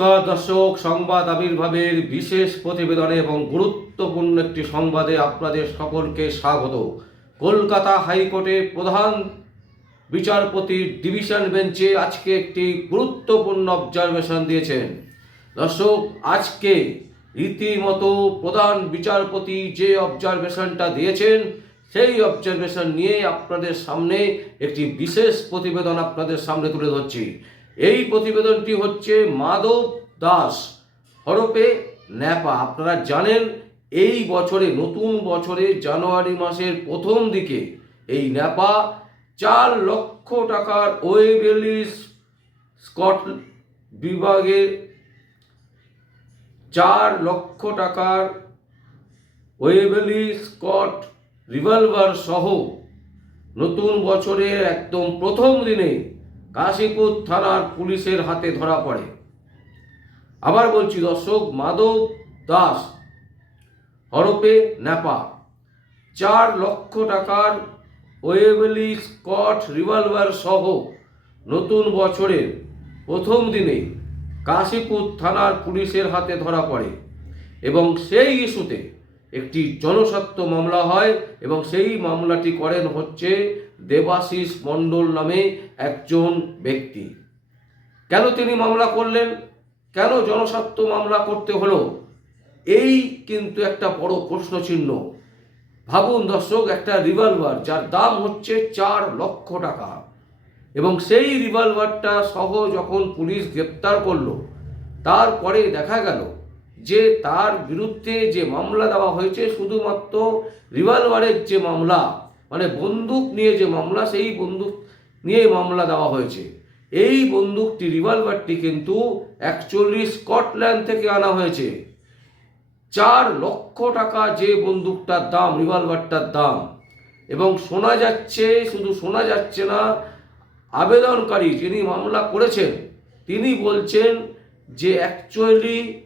নমস্কার, দর্শক, সংবাদ আবির্ভাবের বিশেষ প্রতিবেদনে এবং গুরুত্বপূর্ণ একটি সংবাদে আপনাদের সকলকে স্বাগত। কলকাতা হাইকোর্টে প্রধান বিচারপতির ডিভিশন বেঞ্চে আজকে একটি গুরুত্বপূর্ণ অবজারভেশন দিয়েছেন। দর্শক, আজকে রীতিমতো প্রধান বিচারপতি যে অবজারভেশনটা দিয়েছেন, সেই অবজারভেশন নিয়ে আপনাদের সামনে একটি বিশেষ প্রতিবেদন আপনাদের সামনে তুলে ধরছি। এই প্রতিবেদনটি হচ্ছে মাধব দাস হরপে ন্যাপা। আপনারা জানেন, এই বছরে, নতুন বছরে জানুয়ারি মাসের প্রথম দিকে এই ন্যাপা চার লক্ষ টাকার ওয়েবেলিস স্কট বিভাগে চার লক্ষ টাকার ওয়েবেলি স্কট রিভলভার সহ নতুন বছরের একদম প্রথম দিনে কাশীপুর থানার পুলিশের হাতে ধরা পড়ে। আবার বলছি, দর্শক, মাধব দাস, হরপে ন্যাপা। চার লক্ষ টাকার ওয়েবলি স্কট রিভলভার সহ নতুন বছরের প্রথম দিনে কাশীপুর থানার পুলিশের হাতে ধরা পড়ে এবং সেই ইস্যুতে একটি জনস্বার্থ মামলা হয় এবং সেই মামলাটি করেন হচ্ছে দেবাশিস মণ্ডল নামে একজন ব্যক্তি। কেন তিনি মামলা করলেন? কেন জনস্বার্থ মামলা করতে হলো? এই কিন্তু একটা বড় প্রশ্ন চিহ্ন ভাবুন দর্শক, একটা রিভলভার যার দাম হচ্ছে চার লক্ষ টাকা। এবং সেই রিভলভারটা সহ যখন পুলিশ গ্রেপ্তার করল, তারপরে দেখা গেল যে তার বিরুদ্ধে যে মামলা দেওয়া হয়েছে, শুধুমাত্র রিভলভারের যে মামলা মানে বন্দুক নিয়ে যে মামলা, সেই বন্দুক নিয়ে মামলা দেওয়া হয়েছে। এই বন্দুকটি রিভলভারটি কিন্তু অ্যাকচুয়ালি স্কটল্যান্ড থেকে আনা হয়েছে। চার লক্ষ টাকা যে বন্দুকটার দাম রিভলভারটার দাম। এবং শোনা যাচ্ছে, শুধু শোনা যাচ্ছে না, আবেদনকারী যিনি মামলা করেছেন, তিনি বলছেন যে অ্যাকচুয়ালি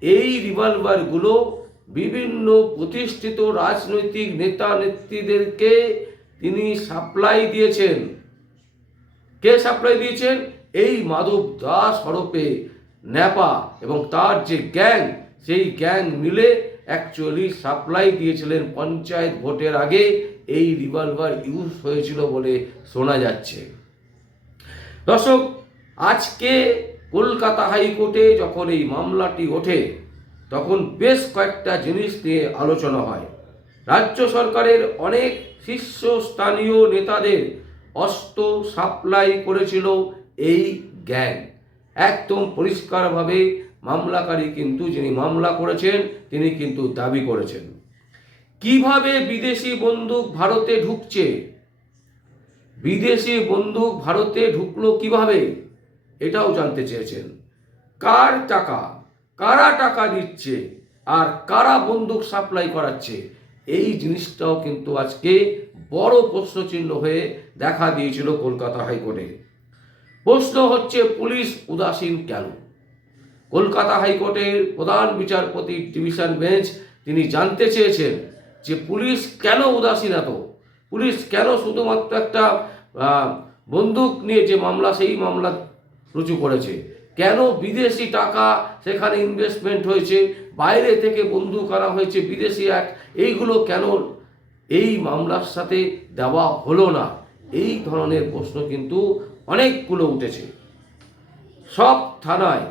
এই রিভলভারগুলো বিভিন্ন প্রতিষ্ঠিত রাজনৈতিক নেতা নেত্রীদেরকে তিনি সাপ্লাই দিয়েছেন। কে সাপ্লাই দিয়েছেন? এই মাধব দাস হরপে ন্যাপা এবং তার যে গ্যাং সেই গ্যাং মিলে অ্যাকচুয়ালি সাপ্লাই দিয়েছিলেন পঞ্চায়েত ভোটের আগে। এই রিভলভার ইউজ হয়েছিল বলে শোনা যাচ্ছে। দর্শক, আজকে কলকাতা হাইকোর্টে যখন এই মামলাটি ওঠে, তখন বেশ কয়েকটা জিনিস নিয়ে আলোচনা হয়। রাজ্য সরকারের অনেক শীর্ষস্থানীয় নেতাদের অস্ত্র সাপ্লাই করেছিল এই গ্যাং। একদম পরিষ্কারভাবে মামলাকারী কিন্তু যিনি মামলা করেছেন, তিনি কিন্তু দাবি করেছেন। কীভাবে বিদেশি বন্দুক ভারতে ঢুকছে? বিদেশি বন্দুক ভারতে ঢুকলো কীভাবে? এটাও জানতে চেয়েছেন। কার টাকা? কারা টাকা দিচ্ছে? আর কারা বন্দুক সাপ্লাই করাচ্ছে? এই জিনিসটাও কিন্তু আজকে বড় প্রশ্নচিহ্ন হয়ে দেখা দিয়েছিল কলকাতা হাইকোর্টে। প্রশ্ন হচ্ছে, পুলিশ উদাসীন কেন? কলকাতা হাইকোর্টের প্রধান বিচারপতি ডিভিশন বেঞ্চ তিনি জানতে চেয়েছেন যে পুলিশ কেন উদাসীন এত? পুলিশ কেন শুধুমাত্র একটা বন্দুক নিয়ে যে মামলা, সেই মামলা রুজু করেছে? কেন বিদেশি টাকা সেখানে ইনভেস্টমেন্ট হয়েছে? বাইরে থেকে বন্দুক আনা হয়েছে? বিদেশি এক এইগুলো কেন এই মামলার সাথে দেওয়া হলো না। এই ধরনের প্রশ্ন কিন্তু অনেকগুলো উঠেছে। সব থানায়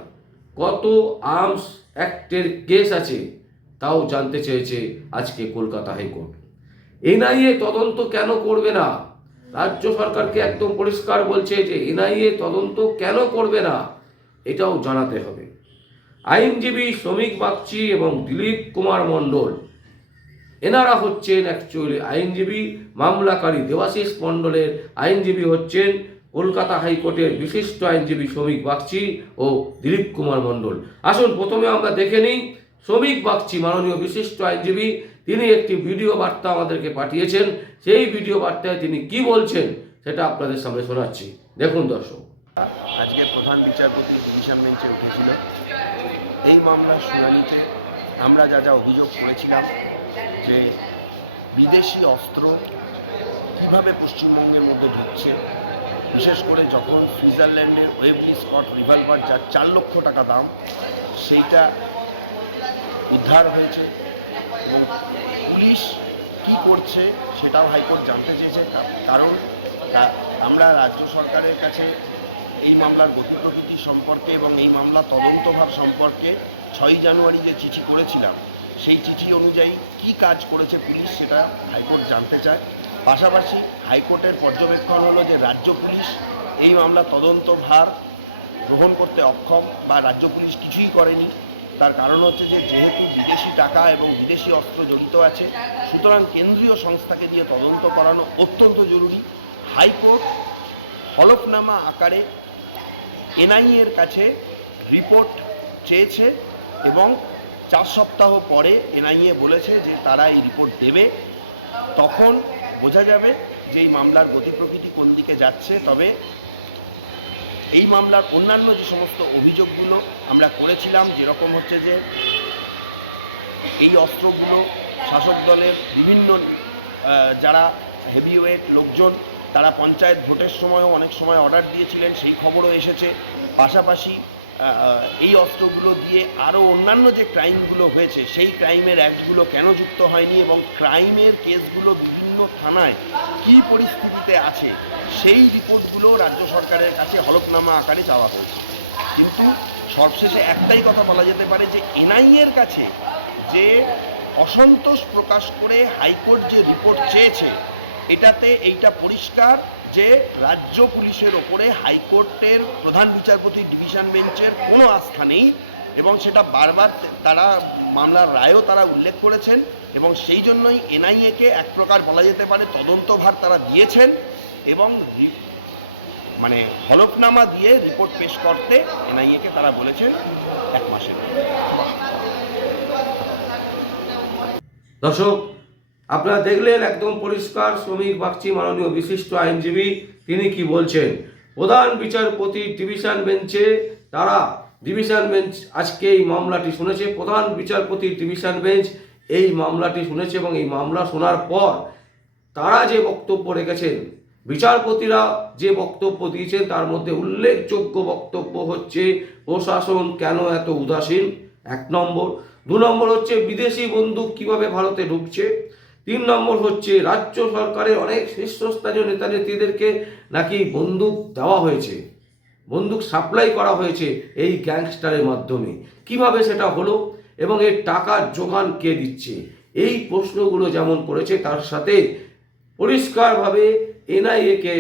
কত আর্মস অ্যাক্টের কেস আছে তাও জানতে চেয়েছে আজকে কলকাতা হাইকোর্ট। এনআইএ তদন্ত কেন করবে না? রাজ্য সরকারকে একদম পরিষ্কার বলছে যে এনআইএ তদন্ত কেন করবে না, এটাও জানাতে হবে। আইনজীবী শ্রমিক বাগচি এবং দিলীপ কুমার মণ্ডল এনারা হচ্ছেন অ্যাকচুয়ালি আইনজীবী, মামলাকারী দেবাশিস মণ্ডলের আইনজীবী হচ্ছেন কলকাতা হাইকোর্টের বিশিষ্ট আইনজীবী শ্রমিক বাগচি ও দিলীপ কুমার মণ্ডল। আসুন প্রথমে আমরা দেখে নিই শ্রমিক বাগচি, মাননীয় বিশিষ্ট আইনজীবী, তিনি একটি ভিডিও বার্তা আমাদেরকে পাঠিয়েছেন। সেই ভিডিও বার্তায় তিনি কি বলছেন সেটা আপনাদের সামনে শোনাচ্ছি। দেখুন দর্শক। আজকে প্রধান বিচারপতি ডিভিশন বেঞ্চে উঠেছিল এই মামলার শুনানিতে আমরা যা যা অভিযোগ করেছিলাম যে বিদেশি অস্ত্র কীভাবে পশ্চিমবঙ্গের মধ্যে ঢুকছে, বিশেষ করে যখন সুইজারল্যান্ডের ওয়েবলি স্কট রিভলভার যার চার লক্ষ টাকা দাম, সেইটা উদ্ধার হয়েছে এবং পুলিশ কি করছে সেটাও হাইকোর্ট জানতে চেয়েছে। কারণ আমরা রাজ্য সরকারের কাছে এই মামলার গতি প্রকৃতি সম্পর্কে এবং এই মামলা তদন্তভার সম্পর্কে ছয়ই জানুয়ারি যে চিঠি করেছিলাম সেই চিঠি অনুযায়ী কি কাজ করেছে পুলিশ সেটা হাইকোর্ট জানতে চায়। পাশাপাশি হাইকোর্টের পর্যবেক্ষণ হলো যে রাজ্য পুলিশ এই মামলা তদন্তভার গ্রহণ করতে অক্ষম বা রাজ্য পুলিশ কিছুই করেনি। তার কারণ হচ্ছে যে যেহেতু বিদেশি টাকা এবং বিদেশি অস্ত্র জড়িত আছে, সুতরাং কেন্দ্রীয় সংস্থাকে দিয়ে তদন্ত করানো অত্যন্ত জরুরি। হাইকোর্ট হলফনামা আকারে এনআইএর কাছে রিপোর্ট চেয়েছে এবং চার সপ্তাহ পরে এনআইএ বলেছে যে তারা এই রিপোর্ট দেবে। তখন বোঝা যাবে যে এই মামলার গতি প্রকৃতি কোন দিকে যাচ্ছে। তবে এই মামলার অন্যান্য যে সমস্ত অভিযোগগুলো আমরা করেছিলাম, যেরকম হচ্ছে যে এই অস্ত্রগুলো শাসক দলের বিভিন্ন যারা হেভিওয়েট লোকজন, তারা পঞ্চায়েত ভোটের সময়ও অনেক সময় অর্ডার দিয়েছিলেন, সেই খবরও এসেছে। পাশাপাশি এই অস্ত্রগুলো দিয়ে আরও অন্যান্য যে ক্রাইমগুলো হয়েছে, সেই ক্রাইমের অ্যাক্টগুলো কেন যুক্ত হয়নি এবং ক্রাইমের কেসগুলো বিভিন্ন থানায় কি পরিস্থিতিতে আছে, সেই রিপোর্টগুলো রাজ্য সরকারের কাছে হলফনামা আকারে চাওয়া হয়েছে। কিন্তু সবশেষে একটাই কথা বলা যেতে পারে যে, এনআইএর কাছে যে অসন্তোষ প্রকাশ করে হাইকোর্ট যে রিপোর্ট চেয়েছে, এটাতে এইটা পরিষ্কার যে রাজ্য পুলিশের ওপরে হাইকোর্টের প্রধান বিচারপতি ডিভিশন বেঞ্চের কোনো আস্থা নেই এবং সেটা বারবার তারা মামলার রায়ও তারা উল্লেখ করেছেন এবং সেই জন্যই এনআইএকে এক প্রকার বলা যেতে পারে তদন্তভার তারা দিয়েছেন এবং মানে হলফনামা দিয়ে রিপোর্ট পেশ করতে এনআইএকে তারা বলেছেন এক মাসের দর্শক আপনারা দেখলেন একদম পরিষ্কার শ্রমিক বাগচি মাননীয় বিশিষ্ট আইনজীবী, তিনি কি বলছেন? প্রধান বিচারপতি ডিভিশন বেঞ্চে তারা ডিভিশন বেঞ্চ আজকে এই মামলাটি শুনেছে। প্রধান বিচারপতি ডিভিশন বেঞ্চ এই মামলাটি শুনেছে এবং এই মামলা শোনার পর তারা যে বক্তব্য রেখেছেন, বিচারপতিরা যে বক্তব্য দিয়েছেন, তার মধ্যে উল্লেখযোগ্য বক্তব্য হচ্ছে, প্রশাসন কেন এত উদাসীন? এক নম্বর। দু নম্বর হচ্ছে, বিদেশি বন্দুক কীভাবে ভারতে ঢুকছে? তিন নম্বর হচ্ছে, রাজ্য সরকারের অনেক শীর্ষস্থানীয় নেতা নেত্রীদেরকে নাকি বন্দুক দেওয়া হয়েছে। বন্দুক সাপ্লাই করা হয়েছে এই গ্যাংস্টারের মাধ্যমে। কীভাবে সেটা হলো এবং এর টাকার যোগান কে দিচ্ছে? এই প্রশ্নগুলো যেমন করেছে তার সাথে পরিষ্কারভাবে এনআইএকে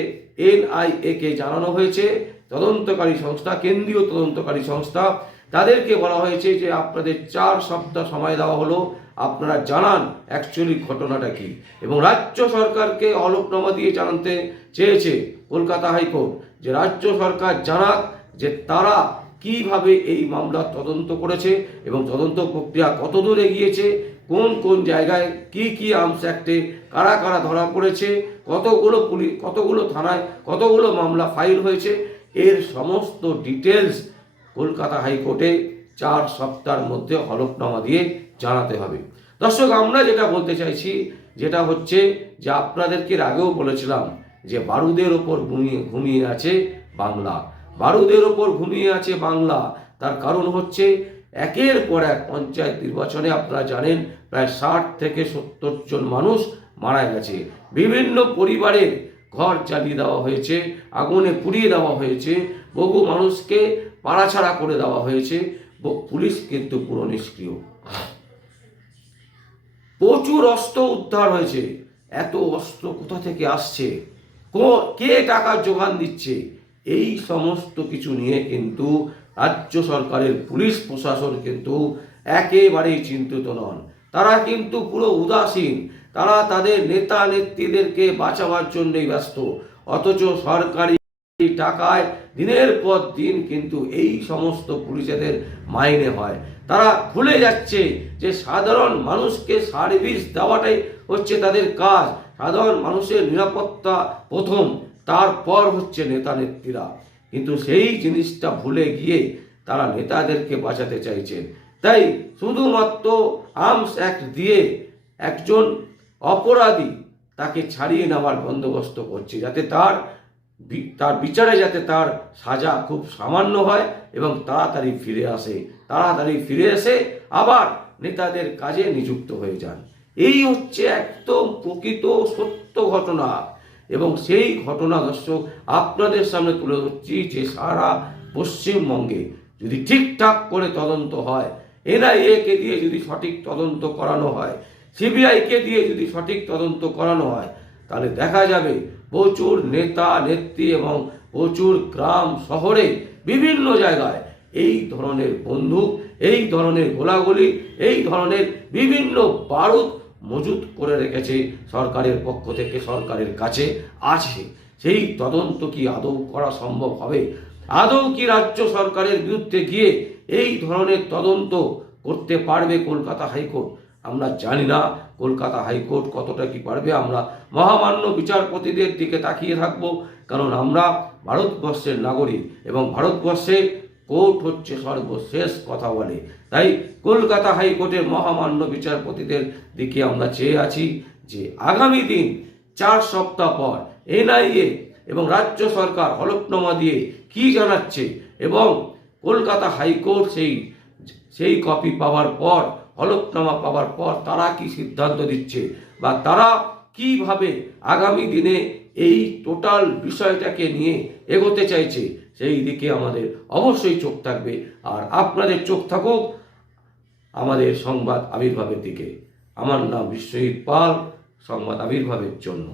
এনআইএকে জানানো হয়েছে। তদন্তকারী সংস্থা, কেন্দ্রীয় তদন্তকারী সংস্থা, তাদেরকে বলা হয়েছে যে আপনাদের চার সপ্তাহ সময় দেওয়া হলো। আপনারা জানান অ্যাকচুয়ালি ঘটনাটা কি। এবং রাজ্য সরকারকে অলোকনামা দিয়ে জানাতে চেয়েছে কলকাতা হাইকোর্ট যে রাজ্য সরকার জানাক যে তারা কীভাবে এই মামলা তদন্ত করেছে এবং তদন্ত প্রক্রিয়া কতদূর এগিয়েছে, কোন কোন জায়গায় কি কি আর্মস অ্যাক্টে কারা কারা ধরা পড়েছে, কতগুলো পুলিশ, কতগুলো থানায় কতগুলো মামলা ফাইল হয়েছে, এর সমস্ত ডিটেলস কলকাতা হাইকোর্টে চার সপ্তাহের মধ্যে হলফনামা দিয়ে জানাতে হবে। দর্শক, আমরা যেটা বলতে চাইছি, যেটা হচ্ছে যে আপনাদেরকে আগেও বলেছিলাম যে বারুদের ওপর ঘুমিয়ে ঘুমিয়ে আছে বাংলা। বারুদের ওপর ঘুমিয়ে আছে বাংলা। তার কারণ হচ্ছে একের পর এক পঞ্চায়েত নির্বাচনে আপনারা জানেন প্রায় ষাট থেকে সত্তর জন মানুষ মারা গেছে। বিভিন্ন পরিবারের ঘর জ্বালিয়ে দেওয়া হয়েছে, আগুনে পুড়িয়ে দেওয়া হয়েছে, বহু মানুষকে পাড়াছাড়া করে দেওয়া হয়েছে পুলিশ কিন্তু পুরো নিষ্ক্রিয়। প্রচুর অস্ত্র উদ্ধার হয়েছে। এত অস্ত্র কোথা থেকে আসছে? কো- টাকা যোগান দিচ্ছে? এই সমস্ত কিছু নিয়ে কিন্তু রাজ্য সরকারের পুলিশ প্রশাসন কিন্তু একেবারেই চিন্তিত নন। তারা কিন্তু পুরো উদাসীন। তারা তাদের নেতা নেত্রীদেরকে বাঁচাবার জন্যই ব্যস্ত। অথচ সরকারি টাকায় দিনের পর দিন কিন্তু এই সমস্ত পুলিশেদের মাইনে হয়। তারা ভুলে যাচ্ছে যে সাধারণ মানুষকে সার্ভিস দেওয়াটাই হচ্ছে তাদের কাজ। সাধারণ মানুষের নিরাপত্তা প্রথম, তারপর হচ্ছে নেতা নেত্রীরা। কিন্তু সেই জিনিসটা ভুলে গিয়ে তারা নেতাদেরকে বাঁচাতে চাইছেন। তাই শুধুমাত্র আর্মস অ্যাক্ট দিয়ে একজন অপরাধী তাকে ছাড়িয়ে নেওয়ার বন্দোবস্ত করছে, যাতে তার তার বিচারে যাতে তার সাজা খুব সামান্য হয় এবং তাড়াতাড়ি ফিরে আসে। তাড়াতাড়ি ফিরে এসে আবার নেতাদের কাজে নিযুক্ত হয়ে যান। এই হচ্ছে একদম প্রকৃত সত্য ঘটনা এবং সেই ঘটনা দর্শক আপনাদের সামনে তুলে ধরছি যে সারা পশ্চিমবঙ্গে যদি ঠিকঠাক করে তদন্ত হয় এনআইএ কে দিয়ে যদি সঠিক তদন্ত করানো হয়, সিবিআইকে দিয়ে যদি সঠিক তদন্ত করানো হয়, তাহলে দেখা যাবে প্রচুর নেতা, নেত্রী এবং প্রচুর গ্রাম, শহরে, বিভিন্ন জায়গায় এই ধরনের বন্দুক, এই ধরনের গোলাগুলি, এই ধরনের বিভিন্ন বারুদ মজুত করে রেখেছে সরকারের পক্ষ থেকে, সরকারের কাছে আছে। সেই তদন্ত কি আদৌ করা সম্ভব হবে? আদৌ কি রাজ্য সরকারের বিরুদ্ধে গিয়ে এই ধরনের তদন্ত করতে পারবে কলকাতা হাইকোর্ট? আমরা জানি না কলকাতা হাইকোর্ট কতটা কি পারবে। আমরা মহামান্য বিচারপতিদের দিকে তাকিয়ে থাকব, কারণ আমরা ভারতবর্ষের নাগরিক এবং ভারতবর্ষে কোর্ট হচ্ছে সর্বশেষ কথা বলে। তাই কলকাতা হাইকোর্টের মহামান্য বিচারপতিদের দিকে আমরা চেয়ে আছি যে আগামী দিন চার সপ্তাহ পর এনআইএ এবং রাজ্য সরকার হলফনামা দিয়ে কি জানাচ্ছে এবং কলকাতা হাইকোর্ট সেই সেই কপি পাওয়ার পর হলফনামা পাওয়ার পর তারা কি সিদ্ধান্ত দিচ্ছে বা তারা কীভাবে আগামী দিনে এই টোটাল বিষয়টাকে নিয়ে এগোতে চাইছে, সেই দিকে আমাদের অবশ্যই চোখ থাকবে। আর আপনাদের চোখ থাকুক আমাদের সংবাদ আবির্ভাবের দিকে। আমার নাম বিশ্বজিৎ পাল, সংবাদ আবির্ভাবের জন্য।